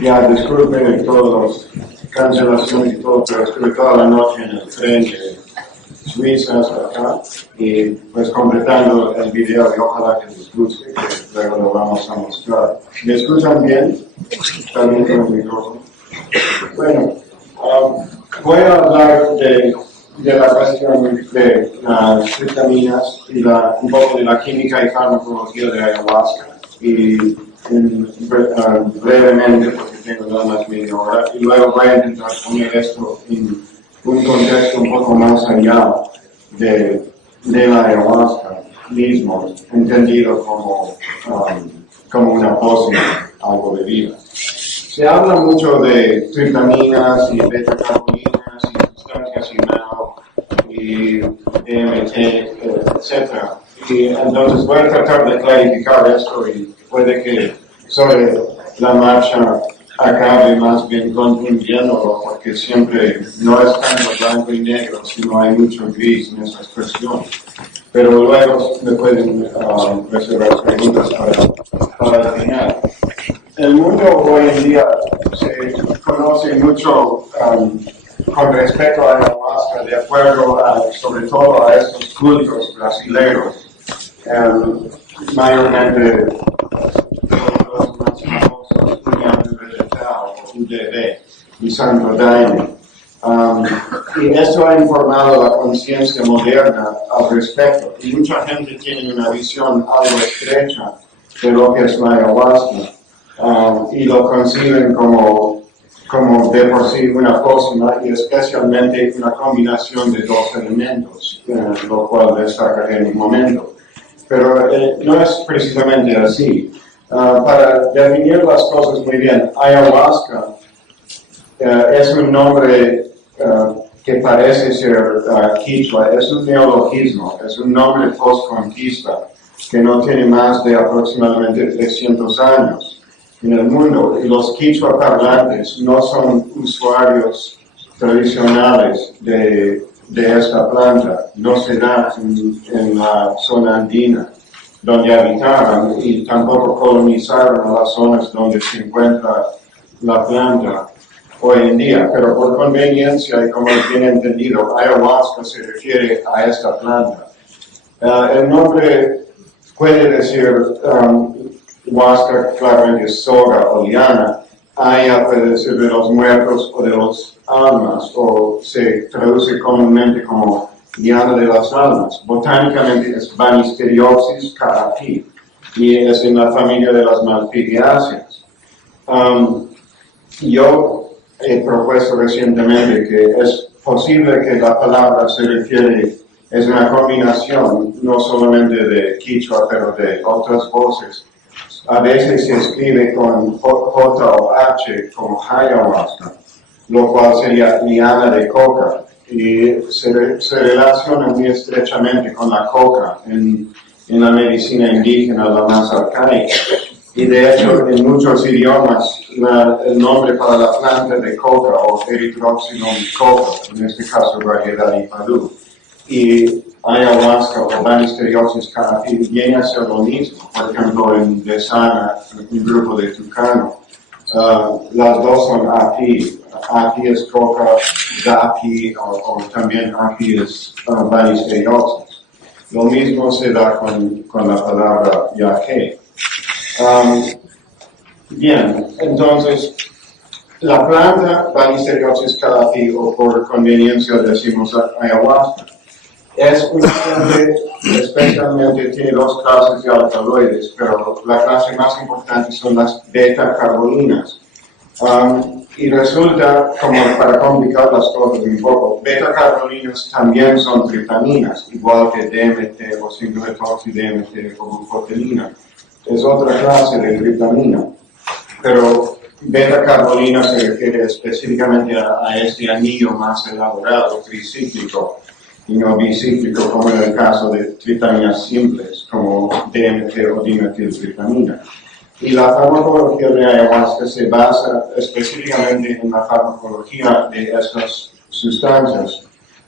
Ya, disculpen todas las cancelaciones y todo, pero estuve toda la noche en el tren de Suiza hasta acá y pues completando el video y ojalá que les guste, que luego lo vamos a mostrar. ¿Me escuchan bien? También con el micrófono. Bueno, voy a hablar de la cuestión de las vitaminas y un poco de la química y farmacología de ayahuasca. Y brevemente, porque tengo nada más media hora, y luego voy a intentar poner esto en un contexto un poco más allá de la ayahuasca mismo, entendido como una pócima, algo de vida. Se habla mucho de triptaminas y beta-caroteninas y sustancias y DMT, etc. Y entonces voy a tratar de clarificar esto y puede que sobre la marcha acabe más bien confundiéndolo, porque siempre no es tanto blanco y negro, sino hay mucho gris en esta expresión. Pero luego me pueden reservar preguntas para el final. El mundo hoy en día se conoce mucho con respecto a la ayahuasca, de acuerdo sobre todo a estos cultos brasileños, mayormente los más famosos, União Vegetal, UDV y Santo Daime. Y esto ha informado la conciencia moderna al respecto. Y mucha gente tiene una visión algo estrecha de lo que es la ayahuasca. Y lo conciben como de por sí una pócima y especialmente una combinación de dos elementos, lo cual destacaré en un momento. Pero no es precisamente así. Para definir las cosas muy bien, ayahuasca es un nombre que parece ser quichua, es un neologismo, es un nombre post-conquista que no tiene más de aproximadamente 300 años en el mundo, y los quichua parlantes no son usuarios tradicionales de esta planta, no se da en la zona andina donde habitaban y tampoco colonizaron a las zonas donde se encuentra la planta hoy en día, pero por conveniencia y como bien entendido, ayahuasca se refiere a esta planta. El nombre puede decir huasca, claramente soga o liana, aya puede decir de los muertos o de los almas, o se traduce comúnmente como liana de las almas. Botánicamente es Banisteriopsis caapi y es en la familia de las malpighiáceas. Yo he propuesto recientemente que es posible que la palabra se refiere, es una combinación no solamente de quichua, pero de otras voces. A veces se escribe con J o H como ayahuasca, lo cual sería liana de coca, y se relaciona muy estrechamente con la coca en la medicina indígena, la más arcaica. Y de hecho, en muchos idiomas, el nombre para la planta de coca o Erythrocynum coca, en este caso variedad Ipadú, y ayahuasca o Banisteriopsis caapi viene a ser lo mismo. Por ejemplo, en Desana, un grupo de Tucano, las dos son api. Api es coca, dapi o también api es Banisteriopsis. Lo mismo se da con la palabra yaque. Bien, entonces, la planta Banisteriopsis caapi, o por conveniencia decimos ayahuasca, es una planta, especialmente tiene dos clases de alcaloides, pero la clase más importante son las beta-carolinas. Y resulta, como para complicar las cosas un poco, beta-carolinas también son triptaminas, igual que DMT o 5-hidroxi-DMT o bufotenina. Es otra clase de triptamina, pero beta-carolina se refiere específicamente a este anillo más elaborado, tricíclico, y no bicíclico, como en el caso de triptaminas simples, como DMT o dimetiltriptamina. Y la farmacología de ayahuasca se basa específicamente en la farmacología de estas sustancias.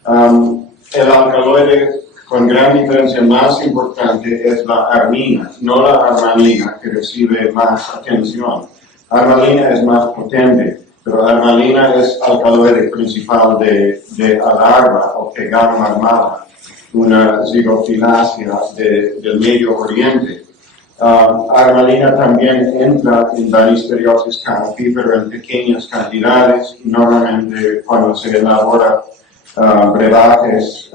El alcaloide con gran diferencia más importante es la armina, no la armanina, que recibe más atención. Armalina es más potente, pero armalina es alcaloide principal de alarma o pegama armada, una zigofilasia del Medio Oriente. Armalina también entra en la listeriosis canopífera en pequeñas cantidades y normalmente cuando se elabora brebajes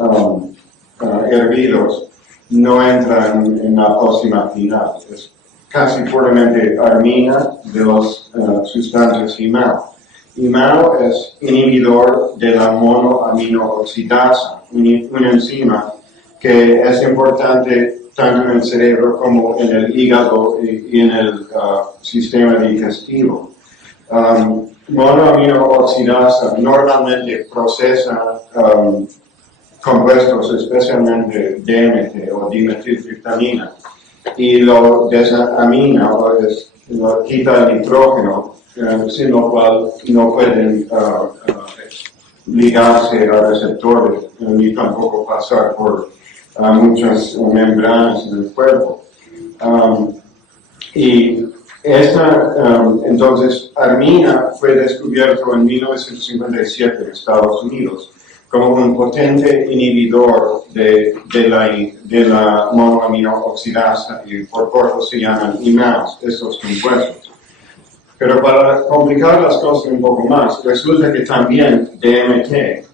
hervidos no entran en la pócima final. Es casi puramente armina de las sustancias IMAO. IMAO es inhibidor de la monoaminooxidasa, una enzima que es importante tanto en el cerebro como en el hígado y en el sistema digestivo. Monoaminooxidasa normalmente procesa compuestos, especialmente DMT o dimetiltriptamina, y lo desamina o lo quita el nitrógeno, sin lo cual no pueden ligarse a receptores ni tampoco pasar por muchas membranas en el cuerpo. Entonces, armina fue descubierto en 1957 en Estados Unidos como un potente inhibidor de la monoaminooxidasa, y por corto se llaman IMAOs, estos compuestos. Pero para complicar las cosas un poco más, resulta que también DMT,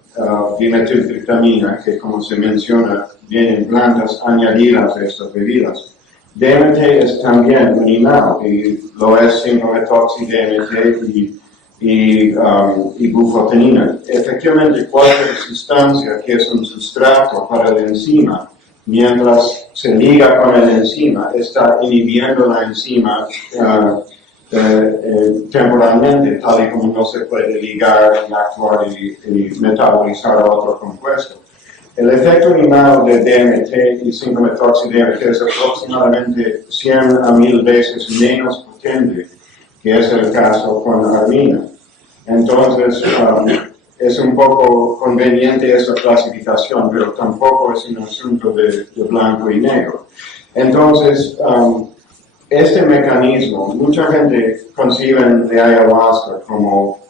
dimetiltriptamina, que como se menciona, viene en plantas añadidas a estas bebidas. DMT es también un IMAO, y lo es 5-metoxy-DMT y bufotenina. Efectivamente, cualquier sustancia que es un sustrato para la enzima, mientras se liga con la enzima, está inhibiendo la enzima temporalmente, tal y como no se puede ligar y actuar y metabolizar a otro compuesto. El efecto IMAO de DMT y 5-metoxy-DMT es aproximadamente 100 a 1000 veces menos potente, que es el caso con armina. Entonces, es un poco conveniente esa clasificación, pero tampoco es un asunto de blanco y negro. Entonces, este mecanismo, mucha gente concibe de ayahuasca como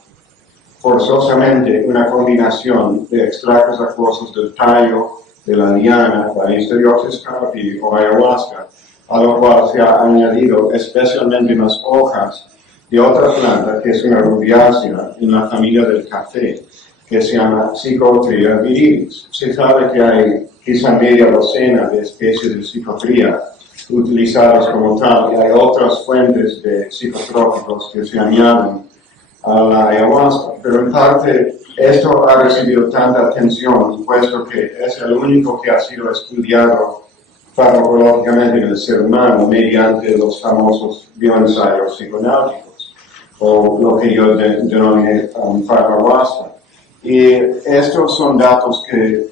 forzosamente una combinación de extractos acuosos del tallo, de la liana, la Listerioxys canapi o ayahuasca, a lo cual se ha añadido especialmente las hojas de otra planta que es una rubiácea en la familia del café, que se llama Psychotria virilis. Se sabe que hay quizá media docena de especies de psicotria utilizadas como tal, y hay otras fuentes de psicotrópicos que se añaden a la ayahuasca, pero en parte esto ha recibido tanta atención, puesto que es el único que ha sido estudiado farmacológicamente en el ser humano mediante los famosos bioensayos psiconáuticos, o lo que yo denominé farmahuasca. Y estos son datos que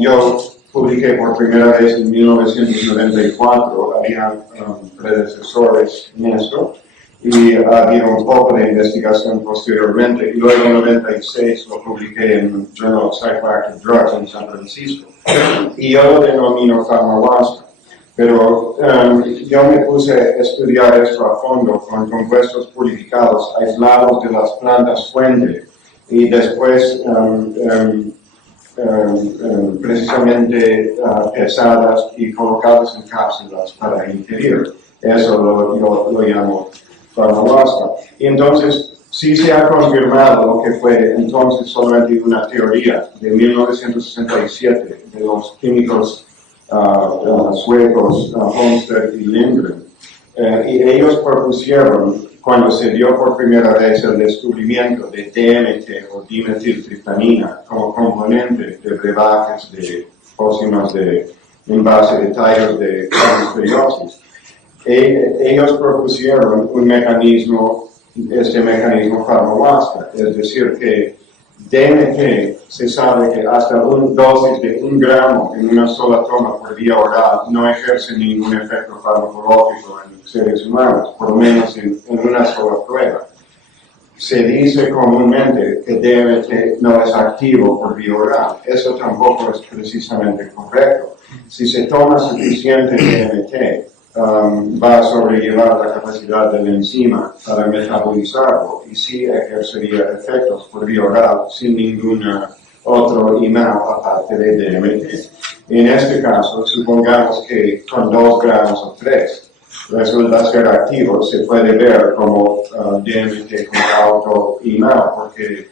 yo publiqué por primera vez en 1994, había predecesores en esto, y había un poco de investigación posteriormente, y luego en 96 lo publiqué en Journal of Psychoactive Drugs en San Francisco. Y yo lo denomino farmahuasca, pero yo me puse a estudiar esto a fondo con compuestos purificados aislados de las plantas fuente, y después precisamente pesadas y colocadas en cápsulas para ingerir. Eso yo lo llamo farmahuasca. Y entonces sí se ha confirmado lo que fue entonces solamente una teoría de 1967 de los químicos suecos Holmstedt y Lindgren. Y ellos propusieron, cuando se dio por primera vez el descubrimiento de DMT o dimetiltriptamina como componente de brebajes de pócimas en base de tallos de listeriosis, ellos propusieron un mecanismo, este mecanismo farmahuasca, es decir, que DMT se sabe que hasta una dosis de 1 gramo en una sola toma por vía oral no ejerce ningún efecto farmacológico en seres humanos, por lo menos en una sola prueba. Se dice comúnmente que DMT no es activo por vía oral. Eso tampoco es precisamente correcto. Si se toma suficiente DMT, va a sobrellevar la capacidad de la enzima para metabolizarlo y sí ejercería efectos por vía oral sin ningún otro imán aparte de DMT. En este caso, supongamos que con 2 gramos o 3 resulta ser activo, se puede ver como DMT con autoimán, porque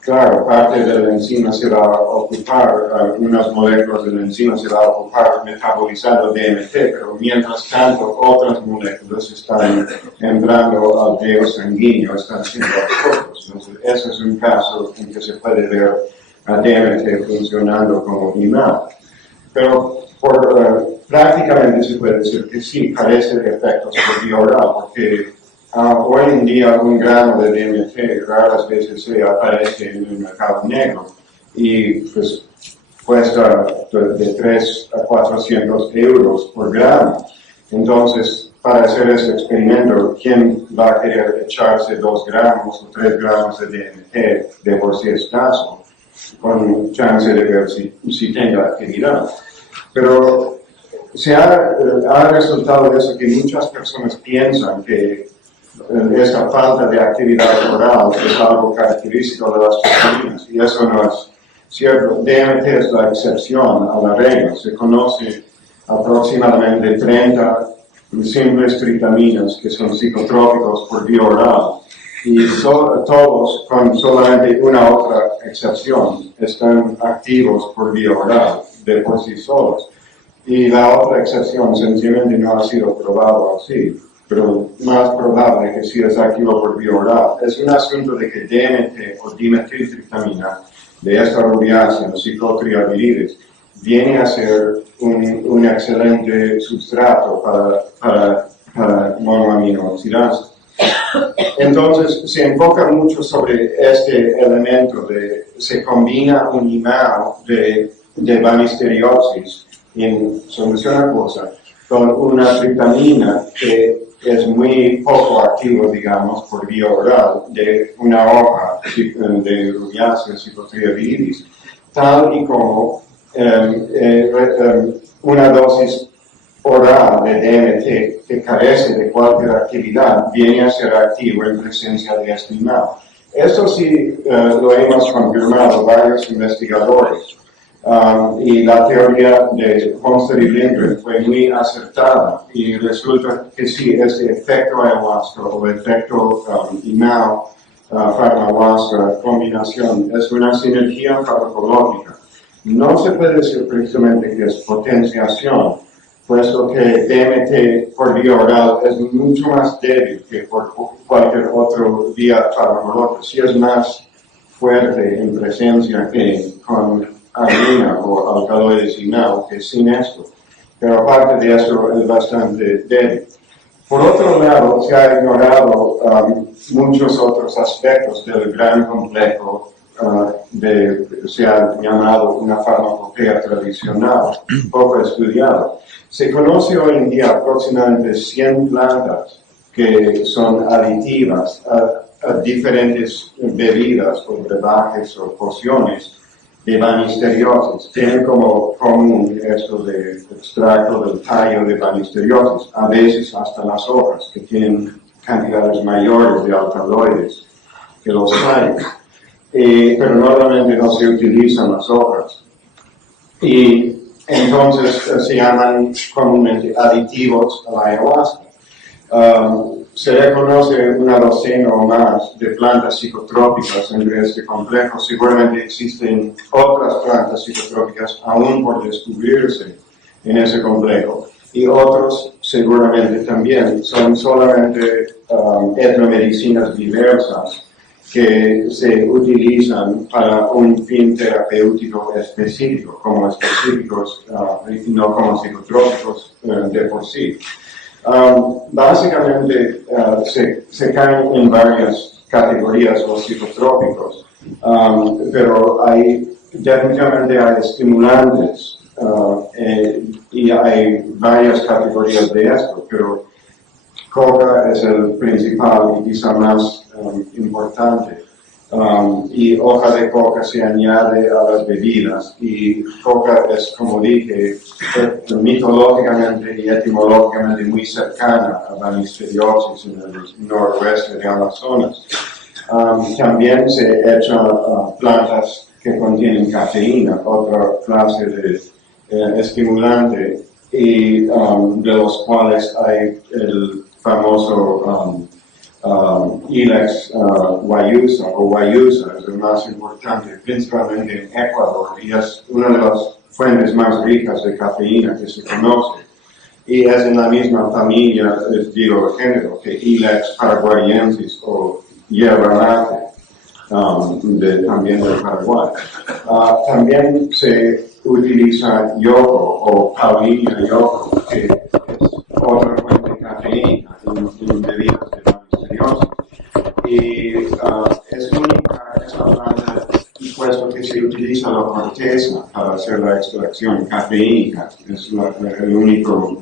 claro, parte de la enzima se va a ocupar, unas moléculas de la enzima se va a ocupar metabolizando DMT, pero mientras tanto otras moléculas están entrando al riego sanguíneo, están siendo absortos. Entonces, ese es un caso en que se puede ver a DMT funcionando como imán. Pero prácticamente se puede decir que sí, carece de efectos por vía oral, porque hoy en día 1 gramo de DMT raras veces se aparece en el mercado negro y pues cuesta de 3 a 400 euros por gramo. Entonces, para hacer este experimento, ¿quién va a querer echarse 2 gramos o 3 gramos de DMT de por sí escaso, con chance de ver si tenga actividad? Pero ha resultado de eso que muchas personas piensan que esta falta de actividad oral es algo característico de las vitaminas, y eso no es cierto. DMT es la excepción a la regla. Se conoce aproximadamente 30 simples vitaminas que son psicotrópicos por vía oral, y todos, con solamente una otra excepción, están activos por vía oral de por sí solos. Y la otra excepción sencillamente no ha sido probado así, pero más probable que sí es activo por vía oral. Es un asunto de que DMT o dimetiltriptamina de esta rubiácea, psicotriavirines, viene a ser un excelente sustrato para monoaminooxidasa. Entonces se enfoca mucho sobre este elemento se combina un imán de banisteriopsis en solución acuosa con una triptamina que es muy poco activo, digamos, por vía oral, de una hoja de rubiácea psicotriavirines, tal y como una dosis oral de DMT que carece de cualquier actividad viene a ser activo en presencia de este imán. Esto sí lo hemos confirmado varios investigadores. Y la teoría de Homestead y Lindgren fue muy acertada, y resulta que sí, este efecto ayahuasca o efecto imán farmahuasca combinación es una sinergia farmacológica. No se puede decir precisamente que es potenciación, puesto que DMT por vía oral es mucho más débil que por cualquier otro vía farmacológica. Sí es más fuerte en presencia que con harina o alcaloides imán, que sin esto, pero aparte de eso es bastante débil. Por otro lado, se ha ignorado muchos otros aspectos del gran complejo se ha llamado una farmacopea tradicional, poco estudiado. Se conoce hoy en día aproximadamente 100 plantas que son aditivas a diferentes bebidas o brebajes o pociones de banisteriosis. Tienen como común esto de extracto del tallo de banisteriosis, a veces hasta las hojas, que tienen cantidades mayores de alcaloides que los tallos. Pero normalmente no se utilizan las hojas. Y entonces se llaman comúnmente aditivos a la ayahuasca. Se reconoce una docena o más de plantas psicotrópicas en este complejo. Seguramente existen otras plantas psicotrópicas aún por descubrirse en ese complejo. Y otros seguramente también son solamente etnomedicinas diversas que se utilizan para un fin terapéutico específico, como específicos y no como psicotrópicos de por sí. Básicamente se caen en varias categorías los psicotrópicos, pero definitivamente hay estimulantes y hay varias categorías de esto, pero coca es el principal y quizá más importante. y hoja de coca se añade a las bebidas, y coca es, como dije, mitológicamente y etimológicamente muy cercana a la Banisteriopsis en el noroeste de Amazonas. También se echan plantas que contienen cafeína, otra clase de estimulante, y de los cuales hay el famoso Ilex guayusa o guayusa, es el más importante, principalmente en Ecuador, y es una de las fuentes más ricas de cafeína que se conoce. Y es en la misma familia, digo, género, que Ilex paraguayensis o hierba mate, también del Paraguay. También se utiliza yoco o Paullinia yoco, que es otra fuente de cafeína en bebidas de la misteriosa. Y es única esta planta, puesto que se utiliza la corteza para hacer la extracción cafeínica. Es el único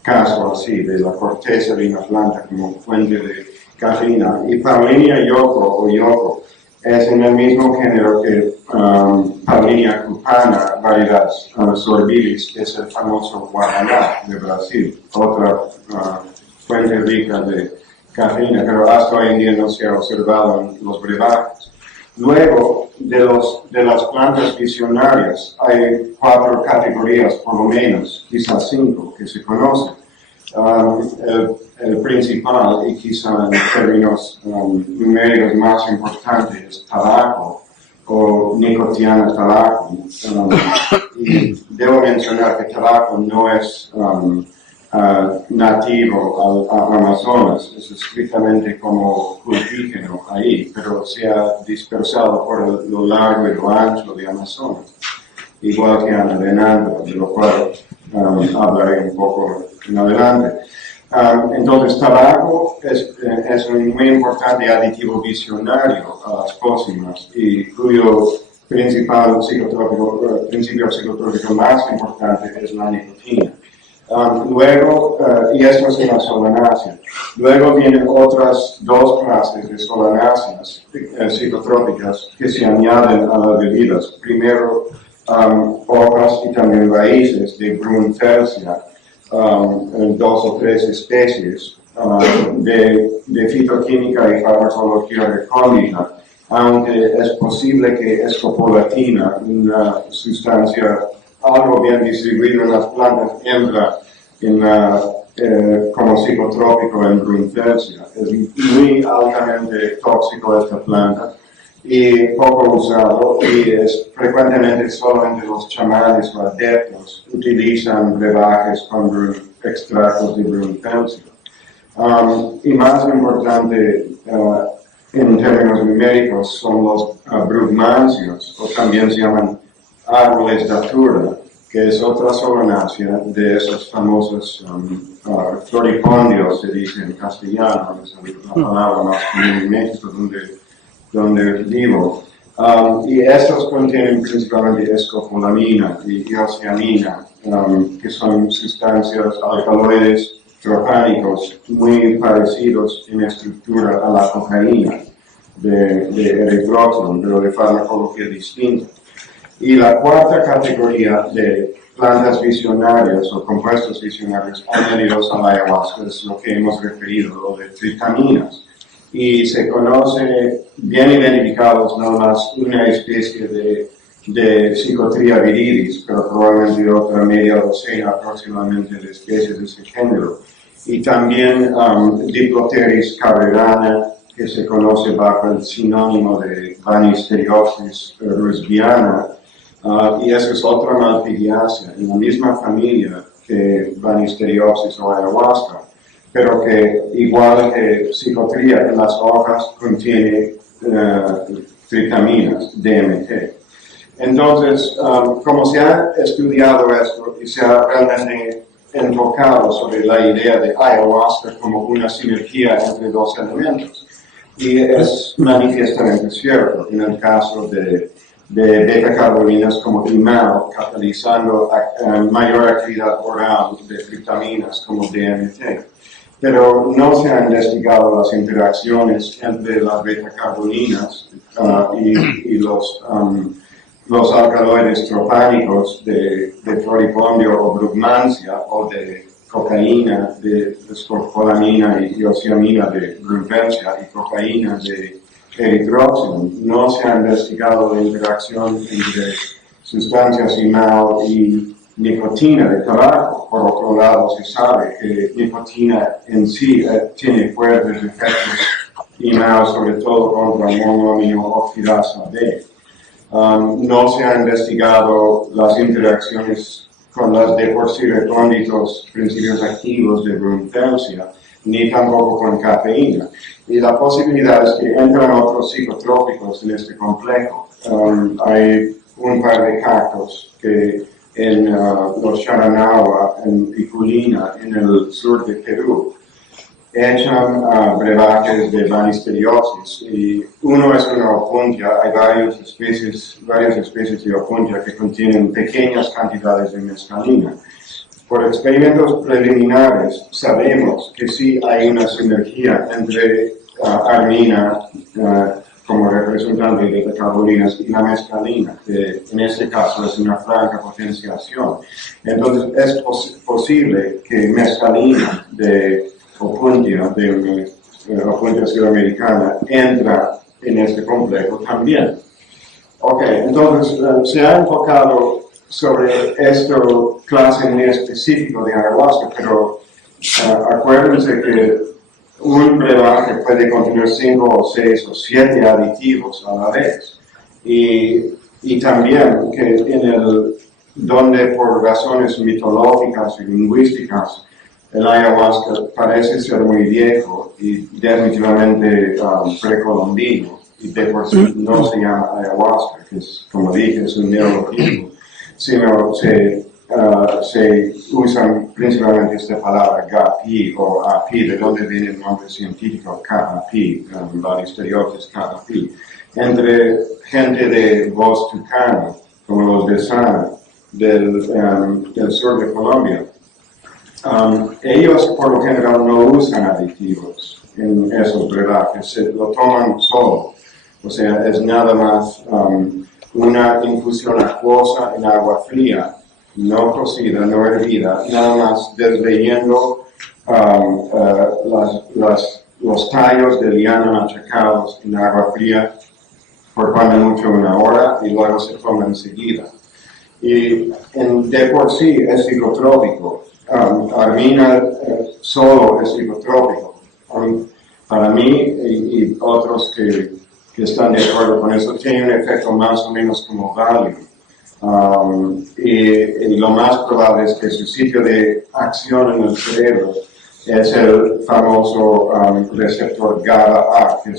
caso así de la corteza de una planta como fuente de cafeína. Y Paullinia yoco o yoco es en el mismo género que Paullinia cupana, variedad sorbilis, que es el famoso guaraná de Brasil, otra fuente rica de cafeína, pero hasta hoy en día no se ha observado en los brebajes. Luego, de las plantas visionarias, hay 4 categorías, por lo menos, quizás 5, que se conocen. El principal, y quizá en términos numéricos más importantes, es tabaco o Nicotiana tabaco. Y debo mencionar que tabaco no es nativo a Amazonas, es estrictamente como cultígeno ahí, pero se ha dispersado por lo largo y lo ancho de Amazonas, igual que anadenando, de lo cual hablaré un poco en adelante. Entonces, tabaco es un muy importante aditivo visionario a las pócimas, y cuyo principio psicotrópico más importante es la nicotina. Luego, y esto es en la solanácea. Luego vienen otras 2 clases de solanáceas psicotrópicas que se añaden a las bebidas. Primero, hojas y también raíces de Brunfelsia, 2 o 3 especies de fitoquímica y farmacología recóndita, aunque es posible que escopolatina, una sustancia algo bien distribuido en las plantas, entra como psicotrópico en Brunfelsia. Es muy altamente tóxico esta planta y poco usado, y es frecuentemente solamente los chamanes o adeptos utilizan brebajes con extractos de Brunfelsia. Y más importante en términos numéricos son los brugmancios, o también se llaman árboles datura, que es otra solanácea de esos famosos floripondios, se dice en castellano, es la palabra más común en México donde vivo. Y estos contienen principalmente escopolamina y iosciamina, que son sustancias alcaloides tropánicos muy parecidos en estructura a la cocaína de erythroxon, pero de farmacología distinta. Y la 4ª categoría de plantas visionarias o compuestos visionarios añadidos a la ayahuasca es lo que hemos referido, lo de tritaminas. Y se conoce bien identificados no más una especie de Psychotria viridis, pero probablemente otra media docena aproximadamente de especies de ese género. Y también Diploteris cabrerana, que se conoce bajo el sinónimo de Banisteriopsis rusbiana, y esa es otra malpighiaceae, en la misma familia que Banisteriopsis o ayahuasca, pero que, igual que Psychotria, en las hojas contiene tritaminas, DMT. Entonces, como se ha estudiado esto y se ha realmente enfocado sobre la idea de ayahuasca como una sinergia entre 2 elementos, y es manifiestamente cierto en el caso de beta-carolinas como imao, catalizando mayor actividad oral de vitaminas como DMT. pero no se han investigado las interacciones entre las betacarboninas y los alcaloides tropánicos de floripondio o brugmansia o de cocaína, de scopolamina y oceamina de brugmansia y cocaína de eritróxeno. No se ha investigado la interacción entre sustancias IMAO y nicotina de tabaco. Por otro lado, se sabe que nicotina en sí tiene fuertes efectos IMAO, sobre todo contra monoaminoxidasa B. No se ha investigado las interacciones con las deporcirecónditos principios activos de brunfelsia, ni tampoco con cafeína. Y la posibilidad es que entran otros psicotrópicos en este complejo. Hay un par de cactus que en los Charanagua, en Piculina, en el sur de Perú, echan brebajes de Banisteriopsis, y uno es una opuntia. Hay varias especies de opuntia que contienen pequeñas cantidades de mescalina. Por experimentos preliminares sabemos que sí hay una sinergia entre armina como representante de betacarboninas y la mescalina, que en este caso es una franca potenciación. Entonces es posible que mescalina de opuntia, opuntia sudamericana, entra en este complejo también. Ok, entonces se ha enfocado sobre esta clase muy específica de ayahuasca, pero acuérdense que un brebaje puede contener 5 o 6 o 7 aditivos a la vez. Y también que donde por razones mitológicas y lingüísticas el ayahuasca parece ser muy viejo y definitivamente precolombino, y de por sí no se llama ayahuasca, que es, como dije, es un neologismo, sino se usan principalmente esta palabra GAPI o API, de donde viene el nombre científico CAPI, Banisteriopsis CAPI, entre gente de voz tucana, como los de Sana, del sur de Colombia. Ellos por lo general no usan aditivos en esos brebajes, se lo toman solo, o sea, es nada más una infusión acuosa en agua fría, no cocida, no hervida, nada más desleyendo los tallos de liana machacados en agua fría por cuando mucho 1 hora, y luego se toma enseguida. Y de por sí es psicotrópico. Armina solo es psicotrópico. Para mí y otros que están de acuerdo con eso, tiene un efecto más o menos como Valium. Y lo más probable es que su sitio de acción en el cerebro es el famoso receptor GABA-A, que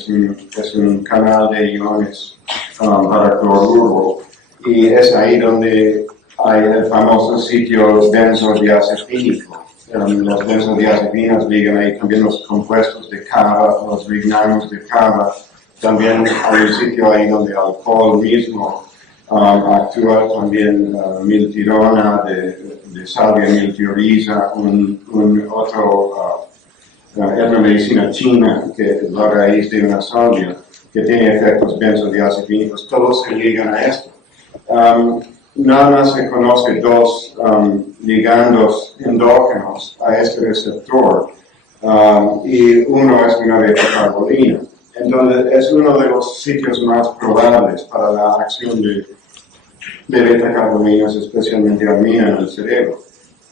es un canal de iones para cloruro, y es ahí donde hay el famoso sitio benzodiazepínico. Los benzodiazepinas ligan ahí también los compuestos de CABA, los lignanos de CABA. También hay un sitio ahí donde el alcohol mismo actúa, también miltirona de salvia miltioriza, un otro es una medicina china que es la raíz de una salvia que tiene efectos benzodiazepínicos. Todos se ligan a esto. Nada más se conoce 2 ligandos endógenos a este receptor, y uno es una betacarbonina. Entonces es uno de los sitios más probables para la acción de betacarboninas, especialmente armina en el cerebro.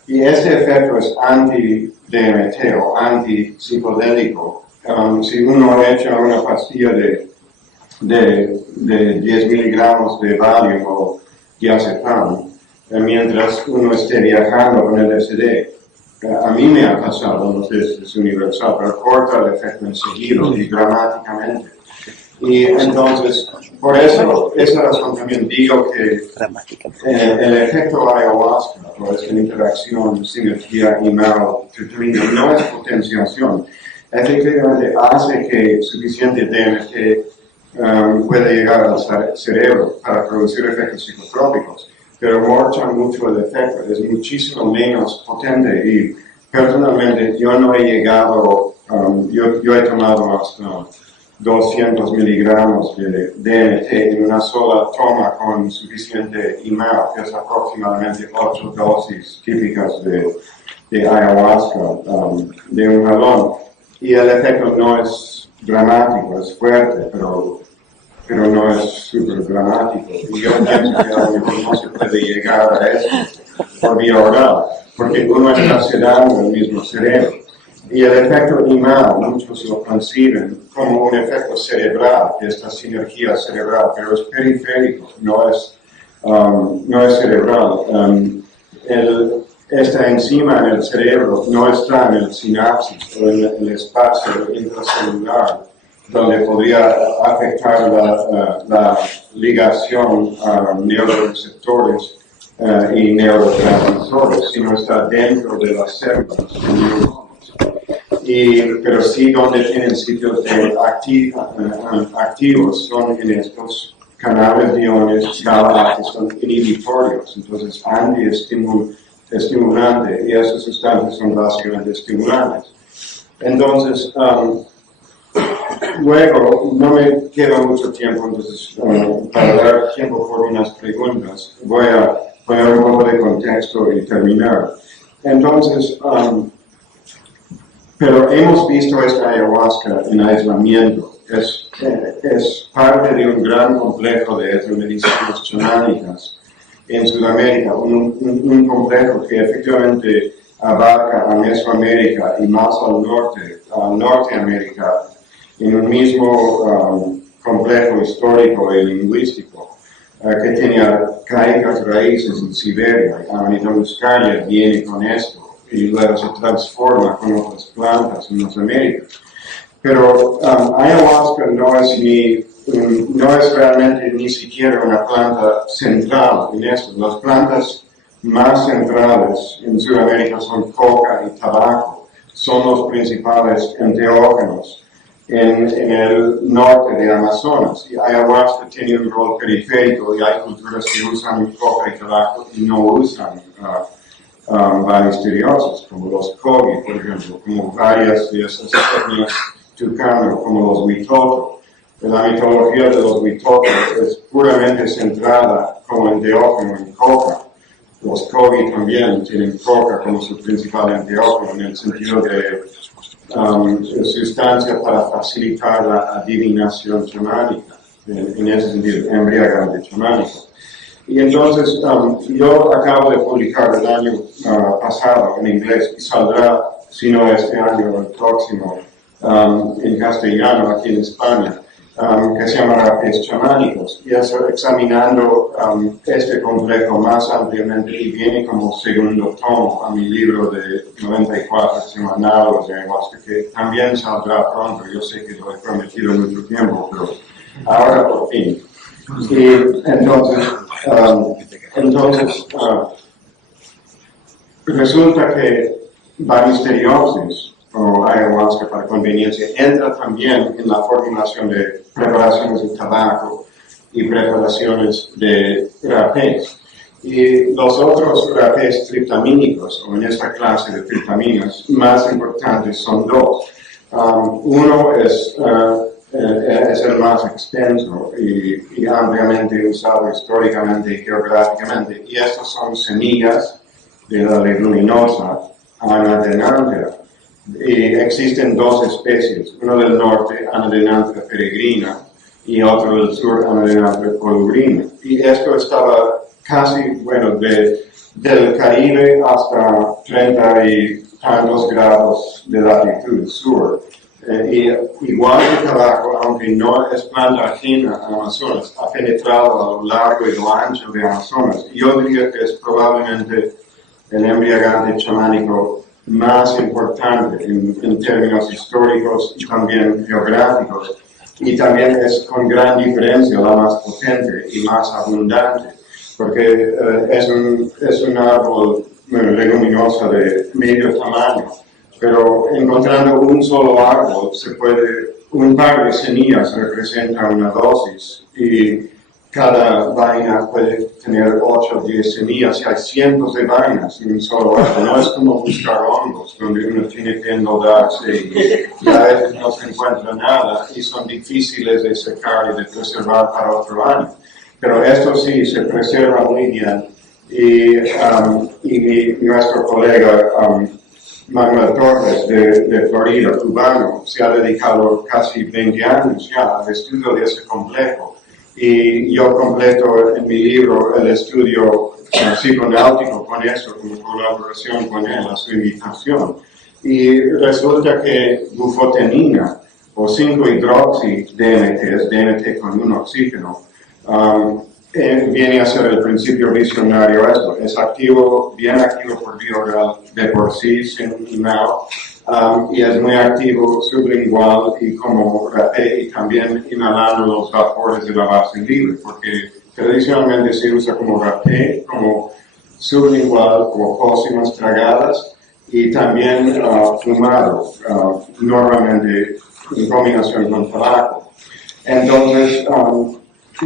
Y este efecto es anti-DMT o anti-psicodélico. Si uno echa una pastilla de 10 miligramos de Valium o diazepam, mientras uno esté viajando con el LSD, a mí me ha pasado, no sé si es universal, pero corta el efecto enseguida y dramáticamente. Y entonces, por eso, esa razón también digo que el efecto ayahuasca, o esta interacción, sinergia IMAO-tritulina, no es potenciación. Efectivamente hace que suficiente DMT pueda llegar al cerebro para producir efectos psicotrópicos, pero morcha mucho el efecto, es muchísimo menos potente, y personalmente yo no he llegado, yo he tomado hasta 200 miligramos de DMT en una sola toma con suficiente IMAO, que es aproximadamente 8 dosis típicas de ayahuasca, de un jalón. Y el efecto no es dramático, es fuerte, pero no es súper dramático. Y yo pienso que a lo mejor no se puede llegar a eso por vía oral, porque uno está sedando el mismo cerebro. Y el efecto IMAO, muchos lo conciben como un efecto cerebral, de esta sinergia cerebral, pero es periférico, no es cerebral. Esta enzima en el cerebro no está en el sinapsis o en el espacio intracelular, donde podría afectar la ligación a neuroreceptores y neurotransmisores, sino está dentro de las células de neuronas. Pero sí donde tienen sitios de activos son en estos canales de iones GABA que son inhibitorios, entonces antiestimulante, y esas sustancias son básicamente estimulantes. Entonces, luego, no me queda mucho tiempo, entonces para dar tiempo por unas preguntas, voy a poner un poco de contexto y terminar. Entonces, pero hemos visto esta ayahuasca en aislamiento. Es parte de un gran complejo de etnomedicinas chamánicas en Sudamérica, un complejo que efectivamente abarca a Mesoamérica y más al norte, a Norteamérica, en un mismo complejo histórico y lingüístico, que tiene arcaicas raíces en Siberia. Amanita muscaria viene con esto y luego se transforma con otras plantas en las Américas. Pero ayahuasca no es realmente ni siquiera una planta central en esto. Las plantas más centrales en Sudamérica son coca y tabaco. Son los principales enteógenos en el norte de Amazonas. Y ayahuasca tiene un rol periférico y hay culturas que usan coca y tabaco y no usan misteriosas, como los Kogi, por ejemplo, como varias de esas etnias tucano, como los Witoto. La mitología de los Witoto es puramente centrada como enteógeno en coca. Los Kogi también tienen coca como su principal enteógeno en el sentido de sustancia para facilitar la adivinación chamánica, en ese sentido, embriagante chamánico. Y entonces, yo acabo de publicar el año pasado en inglés, y saldrá, si no este año, el próximo, en castellano, aquí en España, que se llama Rapés Chamánicos, y eso examinando este complejo más ampliamente, y viene como segundo tomo a mi libro de 94, que se llama Análogos de Ayahuasca, que también saldrá pronto. Yo sé que lo he prometido mucho tiempo, pero ahora por fin. Y entonces resulta que Banisteriopsis o ayahuasca para conveniencia entra también en la formulación de preparaciones de tabaco y preparaciones de rapés. Y los otros rapés triptamínicos, o en esta clase de triptaminas, más importantes son dos. Uno es el más extenso y ampliamente usado históricamente y geográficamente, y estas son semillas de la leguminosa Anadenanthera. Y existen dos especies, uno del norte, Anadenanthera peregrina, y otro del sur, Anadenanthera colubrina. Y esto estaba casi, del Caribe hasta 30 y tantos grados de latitud sur. Y igual que tabaco, aunque no es planta ajena a Amazonas, ha penetrado a lo largo y lo ancho de Amazonas. Yo diría que es probablemente el embriagante chamánico más importante en términos históricos y también geográficos. Y también es con gran diferencia la más potente y más abundante, porque es un árbol leguminoso de medio tamaño. Pero encontrando un solo árbol, un par de semillas representa una dosis. Y cada vaina puede tener 8 o 10 semillas y hay cientos de vainas en un solo árbol. No es como buscar hongos, donde uno tiene que endeudarse y a veces no se encuentra nada y son difíciles de secar y de preservar para otro año. Pero esto sí se preserva muy bien y nuestro colega Manuel Torres de Florida, cubano, se ha dedicado casi 20 años ya al estudio de ese complejo. Y yo completo en mi libro el estudio psiconáutico con eso, como colaboración con él, a su invitación. Y resulta que bufotenina o 5-hidroxi-DMT, es DMT con un oxígeno, viene a ser el principio visionario esto. Es activo, bien activo por vía oral de por sí, sin email, y es muy activo sublingual y como rapé, y también inhalando los vapores de la base libre, porque tradicionalmente se usa como rapé, como sublingual, como pócimas tragadas, y también fumado, normalmente en combinación con tabaco. Entonces,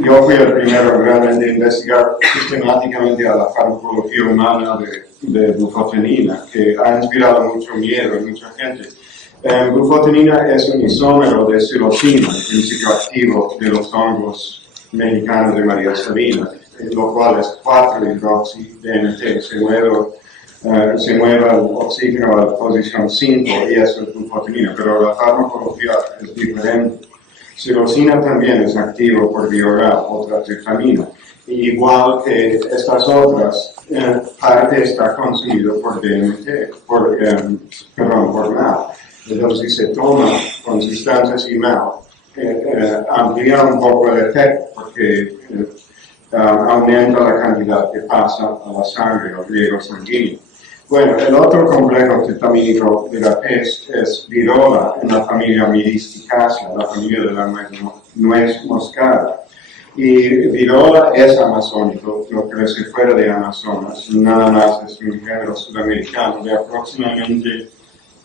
yo fui el primero realmente a investigar sistemáticamente a la farmacología humana de bufotenina, que ha inspirado mucho miedo en mucha gente. Bufotenina es un isómero de psilocina, el principio activo de los hongos mexicanos de María Sabina, lo cual es 4-hidroxi-DMT, se mueve el oxígeno a la posición 5 y eso es bufotenina, pero la farmacología es diferente. Psilocina también es activo por vía oral, otra triptamina. Igual que estas otras, parte está consumido por DMT, por MAO. Entonces, si se toma con sustancias y MAO, amplía un poco el efecto porque aumenta la cantidad que pasa a la sangre o riego sanguíneo. Bueno, el otro complejo tritamínico de la pez es virola en la familia Myristicacea, la familia de la nuez moscada. Y virola es amazónico, lo que crece fuera de Amazonas, nada más es un género sudamericano de aproximadamente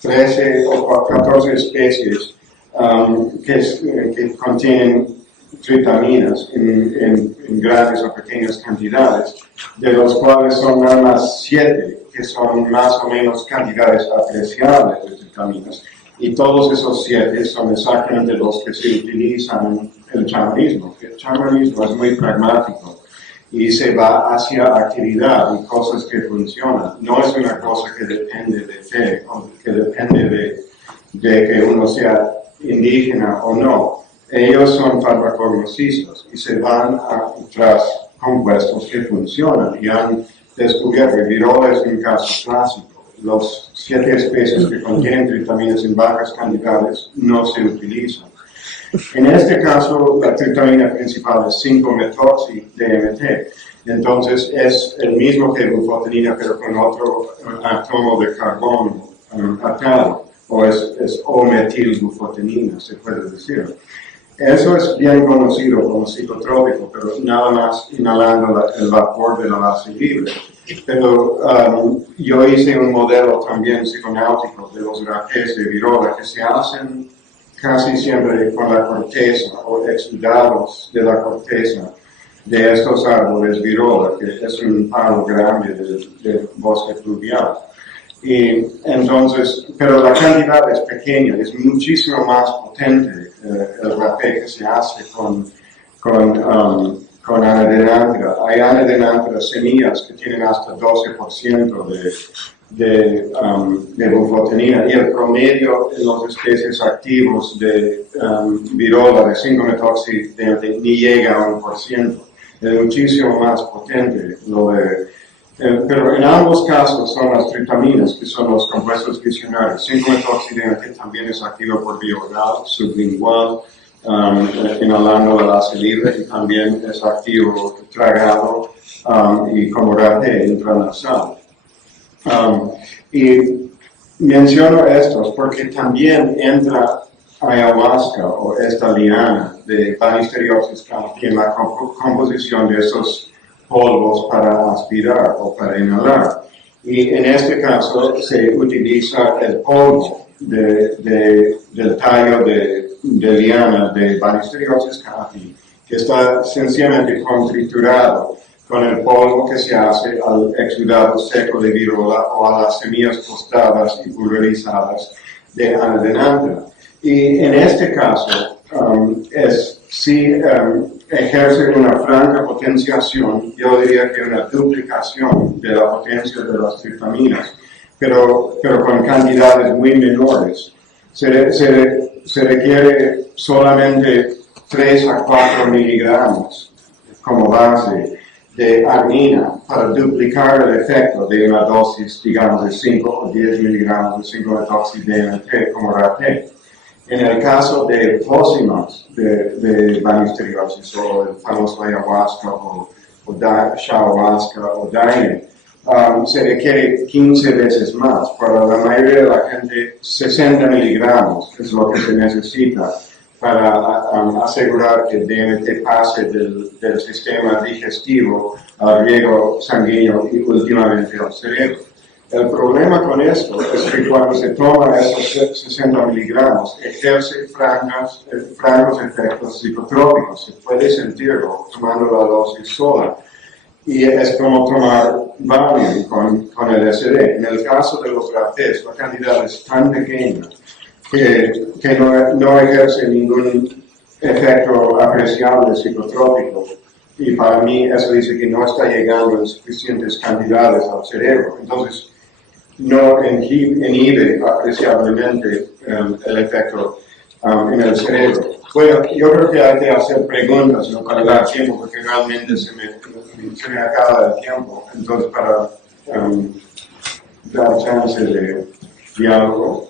13 o 14 especies que contienen tritaminas en grandes o pequeñas cantidades, de los cuales son nada más 7 que son más o menos cantidades apreciables de tritaminas, y todos esos 7 son exactamente los que se utilizan en el chamanismo. El chamanismo es muy pragmático y se va hacia actividad y cosas que funcionan. No es una cosa que depende de fe o que depende de que uno sea indígena o no. Ellos son farmacognosistas y se van tras compuestos que funcionan y han descubierto que virola es un caso clásico. Los 7 especies que contienen tritaminas en bajas cantidades no se utilizan. En este caso, la tritamina principal es 5-metoxi-DMT. Entonces, es el mismo que bufotenina, pero con otro átomo de carbono atado, o es O-metilbufotenina, se puede decir. Eso es bien conocido como psicotrópico, pero nada más inhalando el vapor de la base libre. Pero yo hice un modelo también psiconáutico de los rapés de virola que se hacen casi siempre con la corteza o exudados de la corteza de estos árboles virola, que es un palo grande del bosque pluvial. Y entonces, pero la cantidad es pequeña, es muchísimo más potente el rapé que se hace con anadenanthera. Hay anadenanthera semillas que tienen hasta 12% de bufotenina y el promedio en las especies activos de virola de 5-metoxi-DMT ni llega a 1%. Es muchísimo más potente pero en ambos casos son las tritaminas, que son los compuestos visionarios. 5-metoxi-DMT también es activo por vía oral, sublingual, inhalando la base libre, y también es activo tragado y como rapé intranasal. Y menciono estos porque también entra ayahuasca o esta liana de Banisteriopsis canapi en la composición de esos polvos para aspirar o para inhalar. Y en este caso se utiliza el polvo del tallo de liana de Banisteriopsis canapi, que está sencillamente contriturado con el polvo que se hace al exudado seco de virola o a las semillas tostadas y pulverizadas de anadenantra. Y en este caso, ejerce una franca potenciación, yo diría que una duplicación de la potencia de las triptaminas, pero con cantidades muy menores. Se requiere solamente 3 a 4 miligramos como base de arginina para duplicar el efecto de una dosis, digamos, de 5 o 10 miligramos de 5-metoxy-DMT como rapé. En el caso de pócimas de banisteriosis o el famoso ayahuasca o ayahuasca o daime, se requiere 15 veces más. Para la mayoría de la gente, 60 miligramos es lo que se necesita para asegurar que el DMT pase del sistema digestivo al riego sanguíneo y últimamente al cerebro. El problema con esto es que cuando se toma esos 60 miligramos, ejerce francos efectos psicotrópicos. Se puede sentirlo tomando la dosis sola. Y es como tomar Valium con el LSD. En el caso de los rapés, la cantidad es tan pequeña que no ejerce ningún efecto apreciable psicotrópico. Y para mí eso dice que no está llegando en suficientes cantidades al cerebro. Entonces, no inhibe apreciablemente el efecto en el cerebro. Bueno, yo creo que hay que hacer preguntas, ¿no? Para dar tiempo, porque realmente se me acaba el tiempo. Entonces, para dar chance de diálogo.